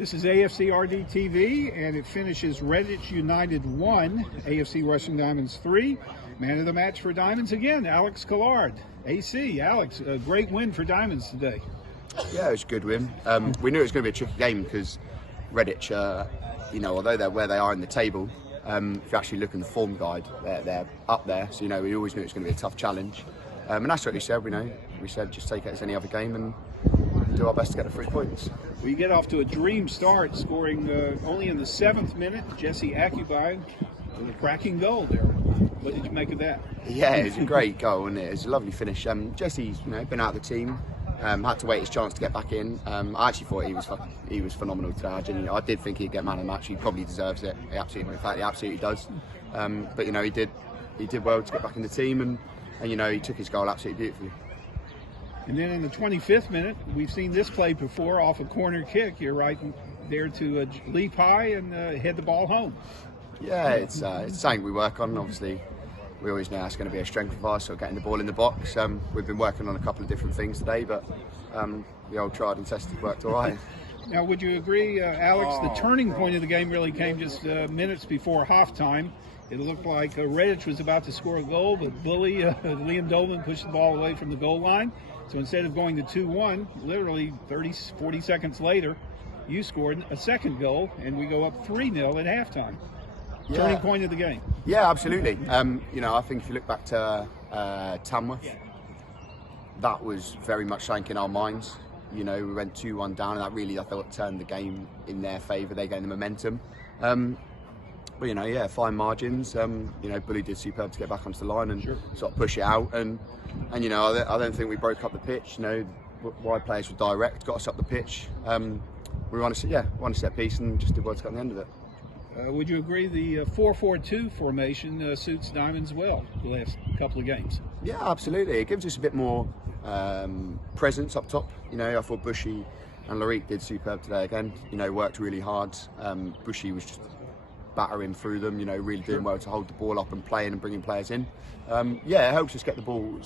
This is AFCRDTV, and it finishes Redditch United 1, AFC Rushden Diamonds 3. Man of the match for Diamonds again, Alex Callard. AC, Alex, a great win for Diamonds today. Yeah, it was a good win. We knew it was going to be a tricky game because Redditch, although they're where they are in the table, if you actually look in the form guide, they're up there. So, we always knew it was going to be a tough challenge. And that's what we said, we said just take it as any other game and do our best to get the 3 points. We get off to a dream start, scoring only in the 7th minute. Jesse Akubuine with a cracking goal there. What did you make of that? Yeah, it was a great goal, and it was a lovely finish. Jesse's been out of the team, had to wait his chance to get back in. I actually thought he was phenomenal today. I did think he'd get man of the match. He probably deserves it. He absolutely does. But he did well to get back in the team, and he took his goal absolutely beautifully. And then in the 25th minute, we've seen this play before off a corner kick. You're right there to leap high and head the ball home. Yeah, it's something we work on. Obviously, we always know that's going to be a strength of ours, so getting the ball in the box. We've been working on a couple of different things today, but the old tried and tested worked all right. Now, would you agree, Alex, the turning point of the game really came just minutes before halftime? It looked like Redditch was about to score a goal, but bully Liam Dolan pushed the ball away from the goal line. So instead of going to 2-1, literally 40 seconds later, you scored a second goal, and we go up 3-0 at halftime. Yeah. Turning point of the game. Yeah, absolutely. I think if you look back to Tamworth, that was very much something in our minds. We went 2-1 down, and that really, I thought, turned the game in their favour. They gained the momentum. But fine margins. Bully did superb to get back onto the line and sort of push it out. And I don't think we broke up the pitch. Wide players were direct, got us up the pitch. We won a set piece and just did well to get on the end of it. Would you agree the 4-4-2 formation suits Diamonds well the last couple of games? Yeah, absolutely. It gives us a bit more presence up top. I thought Bushy and Larique did superb today again. Worked really hard. Bushy was just battering through them, really doing well to hold the ball up and playing and bringing players in. It helps us get the ball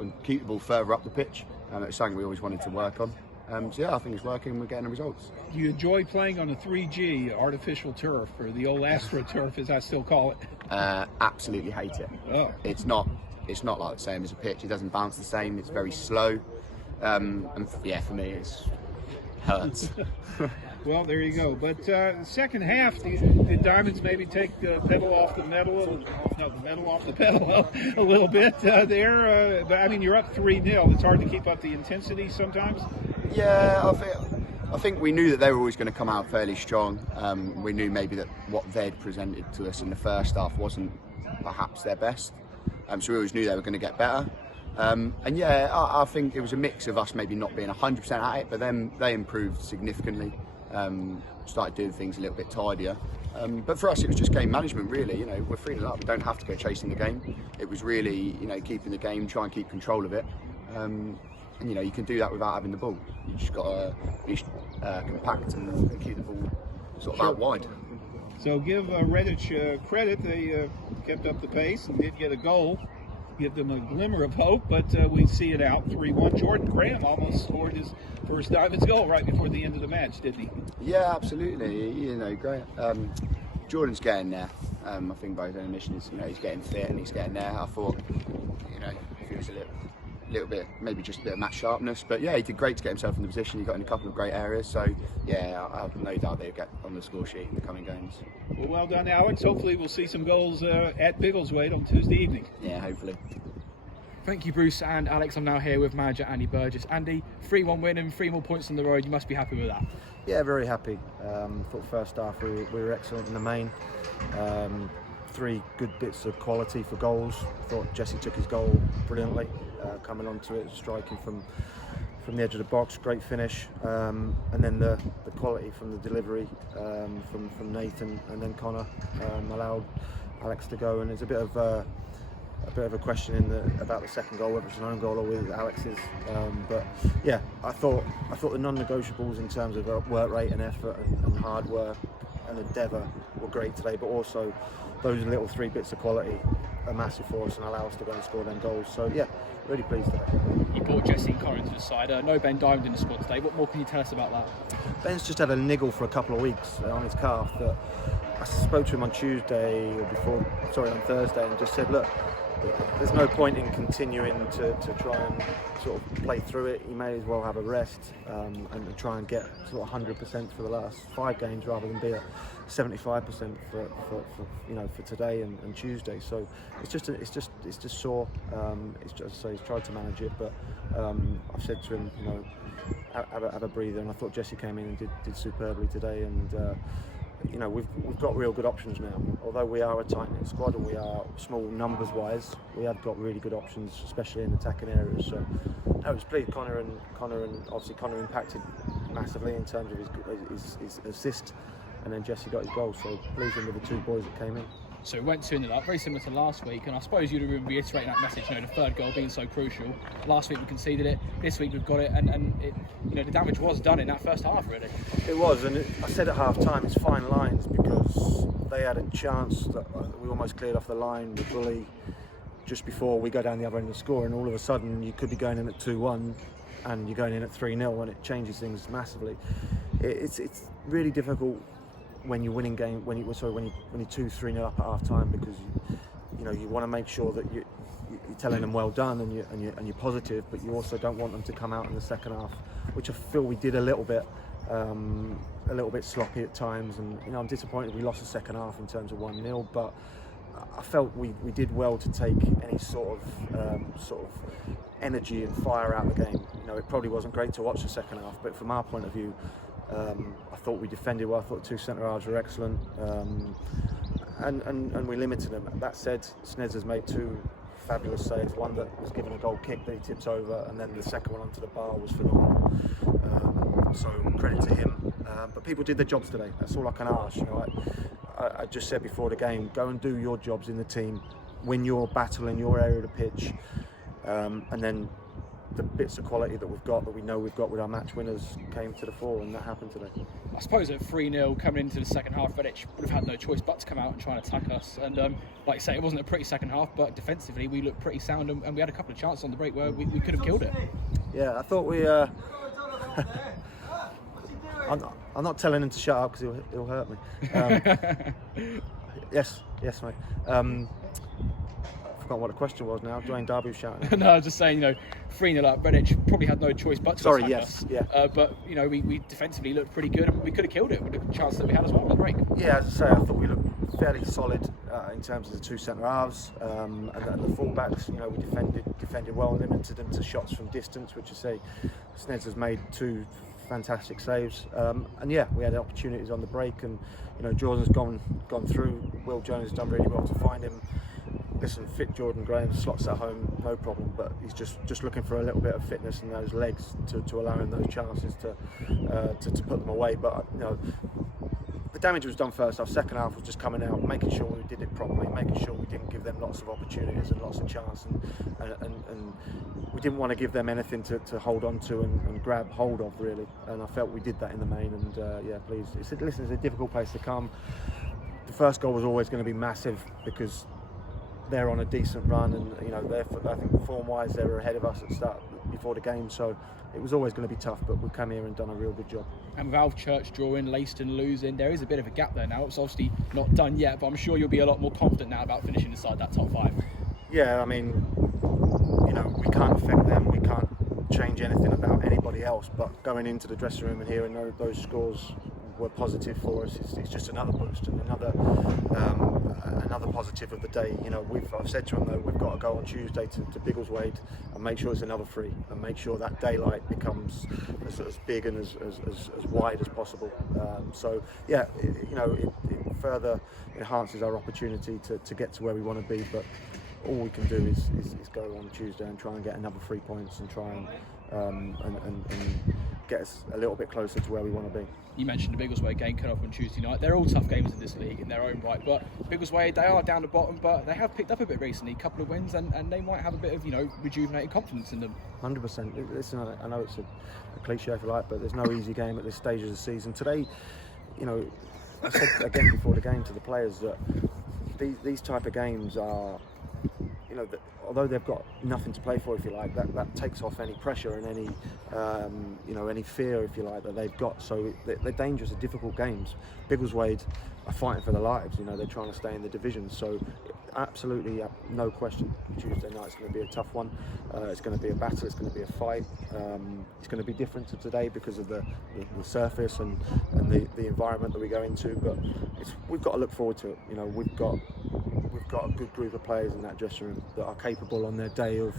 and keep the ball further up the pitch. It's something we always wanted to work on. I think it's working. We're getting the results. Do you enjoy playing on a 3G artificial turf, or the old AstroTurf as I still call it? Absolutely hate it. Oh. It's not like the same as a pitch. It doesn't bounce the same. It's very slow. For me, it hurts. Well, there you go. But second half, did Diamonds maybe take the pedal off the metal? No, the metal off the pedal a little bit there. But you're up 3-0. It's hard to keep up the intensity sometimes. Yeah, I think we knew that they were always going to come out fairly strong. We knew maybe that what they'd presented to us in the first half wasn't perhaps their best. So we always knew they were going to get better. I think it was a mix of us maybe not being 100% at it, but then they improved significantly. Started doing things a little bit tidier. But for us, it was just game management, really. We're 3-0 up. We don't have to go chasing the game. It was really, keeping the game, try and keep control of it. You can do that without having the ball. You just got to be compact and keep the ball sort of out wide. So give Redditch credit. They kept up the pace and did get a goal. Give them a glimmer of hope, but we see it out 3-1. Jordan Prem almost scored his first Diamonds goal right before the end of the match, didn't he? Yeah, absolutely. Great. Jordan's getting there. I think by his own admission is, he's getting fit and he's getting there. I thought, if he was a little bit, maybe just a bit of match sharpness, but he did great to get himself in the position. He got in a couple of great areas, so I have no doubt they'll get on the score sheet in the coming games. Well done, Alex. Hopefully we'll see some goals at Biggleswade on Tuesday evening. Yeah, hopefully. Thank you, Bruce and Alex. I'm now here with manager Andy Burgess. Andy, 3-1 win and 3 more points on the road. You must be happy with that. Yeah, very happy. Thought first half we were excellent in the main. 3 good bits of quality for goals. Thought Jesse took his goal brilliantly, coming onto it, striking from the edge of the box, great finish. And then the quality from the delivery from Nathan and then Connor allowed Alex to go. And there's a bit of a question about the second goal, whether it's an own goal or with Alex's. But I thought the non-negotiables in terms of work rate and effort and hard work and endeavour were great today, but also those little 3 bits of quality are massive for us and allow us to go and score them goals. So yeah, really pleased today. You brought Jesse and Callard into the side. No Ben Diamond in the squad today. What more can you tell us about that? Ben's just had a niggle for a couple of weeks on his calf. That I spoke to him on on Thursday, and just said, look, there's no point in continuing to try and sort of play through it. You may as well have a rest and try and get sort of 100% for the last 5 games rather than be at 75% for today and Tuesday. So it's just sore. It's just, so he's tried to manage it, but I've said to him, have a breather. And I thought Jesse came in and did superbly today. And we've got real good options now. Although we are a tight-knit squad and we are small numbers-wise, we have got really good options, especially in attacking areas. So I was pleased. Connor and obviously Connor impacted massively in terms of his assist, and then Jesse got his goal. So pleasing with the 2 boys that came in. So we went 2-0 up, very similar to last week, and I suppose you'd have been reiterating that message, the 3rd goal being so crucial. Last week we conceded it, this week we've got it, and it, the damage was done in that first half, really. It was, and I said at half time, it's fine lines, because they had a chance that we almost cleared off the line with Bully just before we go down the other end of the score, and all of a sudden you could be going in at 2-1 and you're going in at 3-0, and it changes things massively. It's really difficult when you're winning game, when you're 2-3-0 up at half time, because you want to make sure that you're telling them well done and you're positive, but you also don't want them to come out in the second half, which I feel we did a little bit sloppy at times. And I'm disappointed we lost the second half in terms of 1-0, but I felt we did well to take any sort of energy and fire out of the game. It probably wasn't great to watch the second half, but from our point of view, I thought we defended well. I thought 2 centre halves were excellent, and we limited them. That said, Sneds has made 2 fabulous saves. One that was given a goal kick that he tipped over, and then the second one onto the bar was phenomenal. So credit to him. But people did their jobs today. That's all I can ask. I just said before the game, go and do your jobs in the team, win your battle in your area of the pitch, and then the bits of quality that we've got, that we know we've got with our match winners, came to the fore, and that happened today. I suppose at 3-0 coming into the second half, Redditch would have had no choice but to come out and try and attack us. And like I say, it wasn't a pretty second half, but defensively we looked pretty sound, and we had a couple of chances on the break where we could have killed it. Yeah, I thought we. I'm not telling him to shut up because he'll hurt me. Yes, mate. I forgot what the question was now. Dwayne Darby was shouting. No, I was just saying, 3-0 up, Redditch probably had no choice but to attack us. Yeah. But we defensively looked pretty good, and we could have killed it with the chance that we had as well on the break. Yeah, as I say, I thought we looked fairly solid in terms of the 2 centre halves, and the full-backs. We defended well, limited them to shots from distance, which I say Sneds has made 2 fantastic saves, and yeah, we had opportunities on the break, and Jordan's gone through. Will Jones has done really well to find him. Listen, fit Jordan Graham slots at home, no problem, but he's just looking for a little bit of fitness in those legs to allow him those chances to put them away. But the damage was done first half. Second half was just coming out, making sure we did it properly, making sure we didn't give them lots of opportunities and lots of chance, and we didn't want to give them anything to hold on to and grab hold of, really. And I felt we did that in the main, and yeah, please. It's a difficult place to come. The first goal was always going to be massive because they're on a decent run, and I think form-wise they were ahead of us at the start before the game, so it was always going to be tough. But we've come here and done a real good job. And with Alf Church drawing, Leiston losing, there is a bit of a gap there now. It's obviously not done yet, but I'm sure you'll be a lot more confident now about finishing inside that top 5. Yeah, I mean, we can't affect them, we can't change anything about anybody else, but going into the dressing room and hearing those scores were positive for us. It's just another boost and another positive of the day. I've said to them though, we've got to go on Tuesday to Biggleswade and make sure it's another 3, and make sure that daylight becomes as big and as wide as possible. So yeah, it further enhances our opportunity to get to where we want to be. But all we can do is go on Tuesday and try and get another 3 points and try and get us a little bit closer to where we want to be. You mentioned the Biggleswade game cut off on Tuesday night. They're all tough games in this league in their own right, but Biggleswade, they are down the bottom, but they have picked up a bit recently, a couple of wins, and they might have a bit of rejuvenated confidence in them. 100%. Listen, I know it's a cliche if you like, but there's no easy game at this stage of the season. Today, I said again before the game to the players that these type of games are you know, although they've got nothing to play for, if you like, that takes off any pressure and any you know, any fear, if you like, that they've got. So they're dangerous, are difficult games. Biggleswade are fighting for their lives. You know, they're trying to stay in the division. So absolutely, no question, Tuesday night's going to be a tough one. It's going to be a battle. It's going to be a fight. It's going to be different to today because of the surface and the environment that we go into. But we've got to look forward to it. You know, we've got a good group of players in that dressing room that are capable on their day of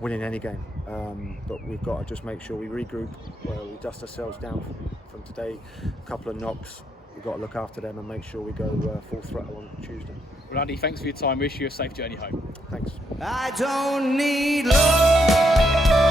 winning any game. But we've got to just make sure we regroup, we dust ourselves down from today. A couple of knocks. We've got to look after them and make sure we go full throttle on Tuesday. Well, Andy, thanks for your time. Wish you a safe journey home. Thanks. I don't need love.